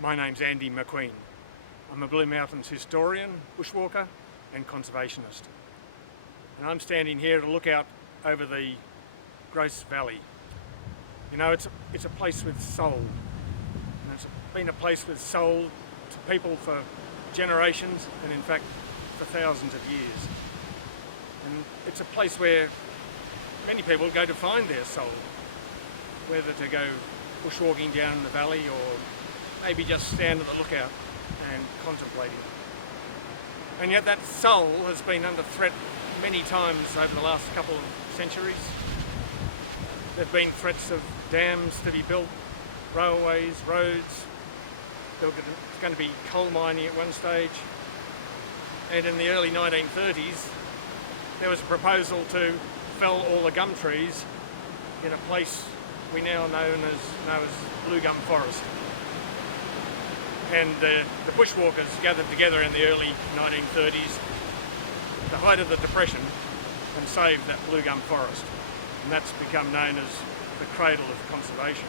My name's Andy Macqueen. I'm a Blue Mountains historian, bushwalker and conservationist. And I'm standing here to look out over the Grose Valley. You know, it's a place with soul. And it's been a place with soul to people for generations and in fact for thousands of years. And it's a place where many people go to find their soul, whether to go bushwalking down in the valley or maybe just stand at the lookout and contemplating. And yet that soul has been under threat many times over the last couple of centuries. There have been threats of dams to be built, railways, roads. There was going to be coal mining at one stage. And in the early 1930s, there was a proposal to fell all the gum trees in a place we now know as Blue Gum Forest. And the bushwalkers gathered together in the early 1930s at the height of the Depression and saved that Blue Gum Forest. And that's become known as the cradle of conservation.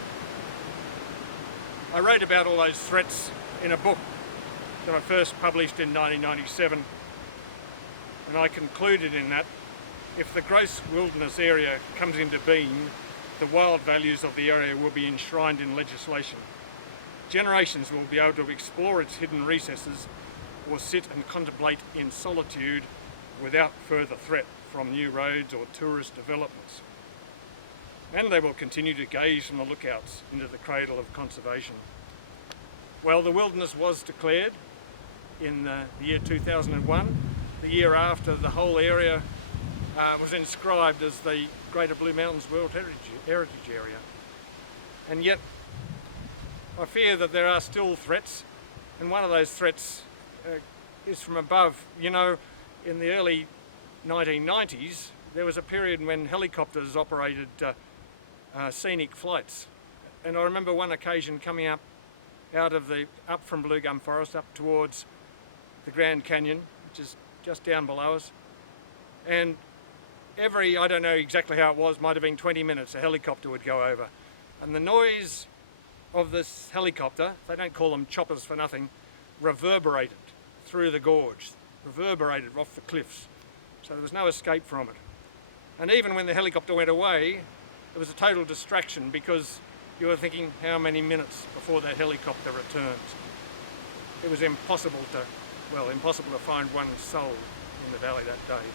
I wrote about all those threats in a book that I first published in 1997, and I concluded in that if the Grose Wilderness area comes into being, the wild values of the area will be enshrined in legislation. Generations will be able to explore its hidden recesses or sit and contemplate in solitude without further threat from new roads or tourist developments. And they will continue to gaze from the lookouts into the cradle of conservation. Well, the wilderness was declared in the year 2001, the year after the whole area was inscribed as the Greater Blue Mountains World Heritage Area. And yet, I fear that there are still threats, and one of those threats is from above. You know, in the early 1990s, there was a period when helicopters operated scenic flights. And I remember one occasion coming up from Blue Gum Forest up towards the Grand Canyon, which is just down below us. And I don't know exactly how it was, might have been 20 minutes, a helicopter would go over. And the noise of this helicopter, they don't call them choppers for nothing, reverberated through the gorge, reverberated off the cliffs. So there was no escape from it. And even when the helicopter went away, it was a total distraction because you were thinking how many minutes before that helicopter returns. It was impossible to find one soul in the valley that day.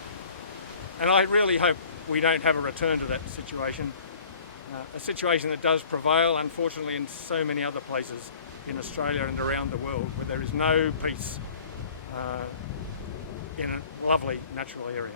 And I really hope we don't have a return to that situation. A situation that does prevail, unfortunately, in so many other places in Australia and around the world where there is no peace in a lovely natural area.